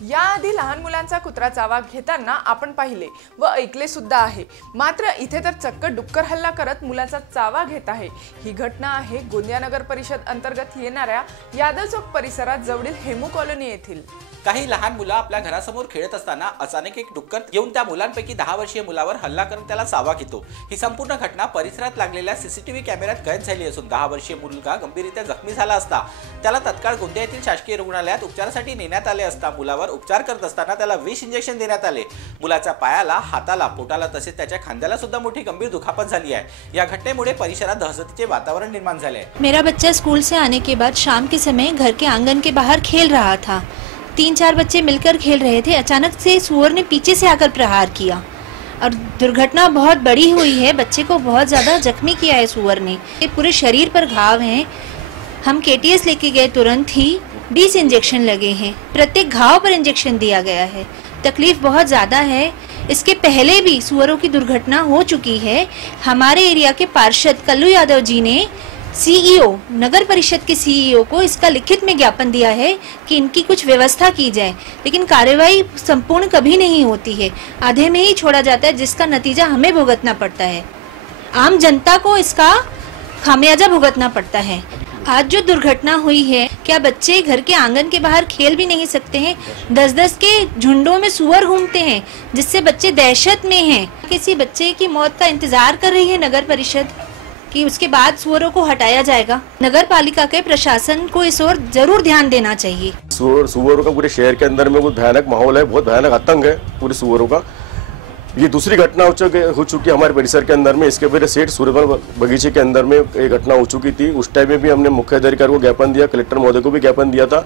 याआधी लहान मुलांचा कुत्रा चावा घेताना आपण पाहिले व ऐकले सुद्धा आहे। मात्र इथे तर चक्क डुक्कर हल्ला करत मुलाचा चावा घेत आहे। ही घटना आहे गोंदिया नगर परिषद अंतर्गत येणाऱ्या यादव चौक परिसरात जवळील हेमू कॉलनी येथील। काही लहान मुलं आपल्या घरासमोर खेळत असताना अचानक एक डुक्कर येऊन त्या मुलांपैकी 10 वर्षीय मुलावर हल्ला करून त्याला चावा घेतो। ही संपूर्ण घटना परिसरात लागलेल्या सीसीटीव्ही कॅमेऱ्यात कैद झाली असून 10 वर्षीय मुलगा गंभीररीत्या जखमी झाला असता त्याला तत्काळ गोंदिया येथील शासकीय रुग्णालयात उपचारासाठी नेण्यात आले असता मुलावर उपचार करत असताना त्याला विष इंजेक्शन देण्यात आले। मुलाच्या पायाला, हाताला, पोटाला तसेच त्याच्या खांद्याला सुद्धा मोठी गंभीर दुखापत झाली आहे। या घटनेमुळे परिसरात दहशतीचे वातावरण निर्माण झाले आहे। मेरा बच्चा स्कूल से आने के बाद शाम के समय घर के आंगन के बाहर खेल रहा था। 3-4 बच्चे मिलकर खेल रहे थे। अचानक से सुअर ने पीछे से आकर प्रहार किया और दुर्घटना बहुत बड़ी हुई है। बच्चे को बहुत ज़्यादा जख्मी किया है सुअर ने। पूरे शरीर पर घाव हैं। हम केटीएस लेके गए, तुरंत ही 20 इंजेक्शन लगे हैं। प्रत्येक घाव पर इंजेक्शन दिया गया है। तकलीफ बहुत ज़्यादा है। इसके पहले भी सुअरों की दुर्घटना हो चुकी है। हमारे एरिया के पार्षद कल्लू यादव जी ने सीईओ, नगर परिषद के सीईओ को इसका लिखित में ज्ञापन दिया है कि इनकी कुछ व्यवस्था की जाए, लेकिन कार्रवाई संपूर्ण कभी नहीं होती है। आधे में ही छोड़ा जाता है, जिसका नतीजा हमें भुगतना पड़ता है। आम जनता को इसका खामियाजा भुगतना पड़ता है। आज जो दुर्घटना हुई है, क्या बच्चे घर के आंगन के बाहर खेल भी नहीं सकते हैं? 10-10 के झुंडों में सुअर घूमते हैं, जिससे बच्चे दहशत में हैं। किसी बच्चे की मौत का इंतजार कर रही है नगर परिषद कि उसके बाद सुअरों को हटाया जाएगा। नगर पालिका के प्रशासन को इस ओर जरूर ध्यान देना चाहिए। सुअरों का पूरे शहर के अंदर में बहुत भयानक माहौल है, बहुत भयानक आतंक है पूरे सुअरों का। ये दूसरी घटना हो चुकी है हमारे परिसर के अंदर में। इसके पहले सेठ सूर्यमल बगीचे के अंदर में एक घटना हो चुकी थी। उस टाइम में भी हमने मुख्य अधिकारी को ज्ञापन दिया, कलेक्टर महोदय को भी ज्ञापन दिया था।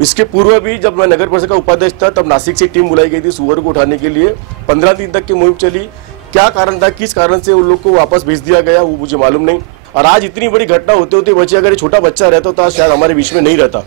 इसके पूर्व भी जब मैं नगर परिषद का उपाध्यक्ष था तब नासिक से टीम बुलाई गई थी सुअर को उठाने के लिए। 15 दिन तक की मुहिम चली। क्या कारण था, किस कारण से उन लोग को वापस भेज दिया गया, वो मुझे मालूम नहीं। और आज इतनी बड़ी घटना होते होते बच्चे, अगर छोटा बच्चा रहता तो शायद हमारे बीच में नहीं रहता।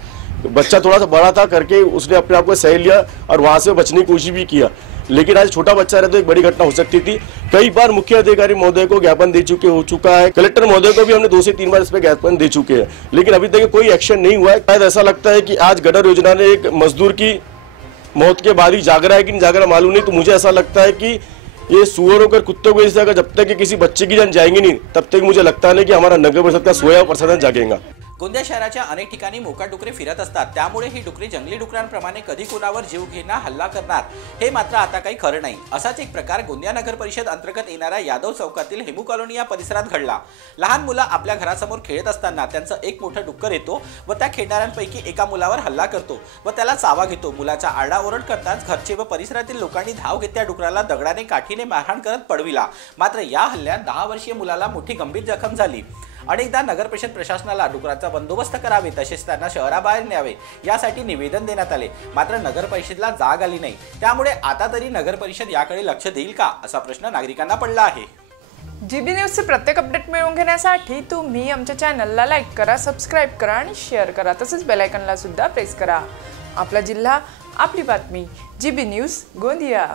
बच्चा थोड़ा सा बड़ा था करके उसने अपने आप को सह लिया और वहां से बचने की कोशिश भी किया, लेकिन आज छोटा बच्चा रहता तो एक बड़ी घटना हो सकती थी। कई बार मुख्य अधिकारी महोदय को ज्ञापन हो चुका है। कलेक्टर महोदय को भी हमने 2 से 3 बार इस पर ज्ञापन दे चुके हैं, लेकिन अभी तक कोई एक्शन नहीं हुआ है। शायद ऐसा लगता है कि आज गडर योजना ने एक मजदूर की मौत के बाद ही जागरा है कि नहीं जागरा मालूम नहीं। तो मुझे ऐसा लगता है कि ये सुअरों और कुत्तों को जैसे अगर जब तक कि किसी बच्चे की जान जाएंगे नहीं, तब तक मुझे लगता नहीं कि हमारा नगर परिषद का सोया प्रशासन जागेगा। गोंदिया शहराच्या अनेक ठिकाणी मोकाट डुकरे फिरत असतात, त्यामुळे ही डुकरे जंगली डुकरांप्रमाणे कधी कोणावर जीव घेणार, हल्ला करणार हे मात्र आता काही खरं नाही। असाच एक प्रकार गोंदिया नगर परिषद अंतर्गत येणाऱ्या यादव चौकातील हेमू कॉलनी या परिसरात घडला। लहान मुलं आपल्या घरासमोर खेळत असताना त्यांचं एक मोठं डुक्कर येतो व त्या खेळणाऱ्यांपैकी एका मुलावर हल्ला करतो व त्याला चावा घेतो। मुलाचा आरडाओरड करताच घरचे व परिसरातील लोकांनी धाव घेत त्या डुकराला दगडाने, काठीने मारहाण करत पळविला। मात्र या हल्ल्यात 10 वर्षीय मुलाला मोठी गंभीर जखम झाली। अनेकदा नगर परिषद प्रशासनाला डुकराचा बंदोबस्त करावे तसेच त्यांना शहराबाहेर न्यावे यासाठी निवेदन देण्यात आले, मात्र नगर परिषदेला जाग आली नाही। त्यामुळे आता तरी नगर परिषद याकडे लक्ष देईल का, असा प्रश्न नागरिकांना पडला आहे। जीबी न्यूजचे प्रत्येक अपडेट मिळवून घेण्यासाठी तुम्ही आमच्या चॅनलला लाईक करा, सबस्क्राइब करा आणि शेअर करा, तसेच बेल आयकॉनला सुद्धा प्रेस करा। आपला जिल्हा, आपली बातमी, जीबी न्यूज गोंदिया।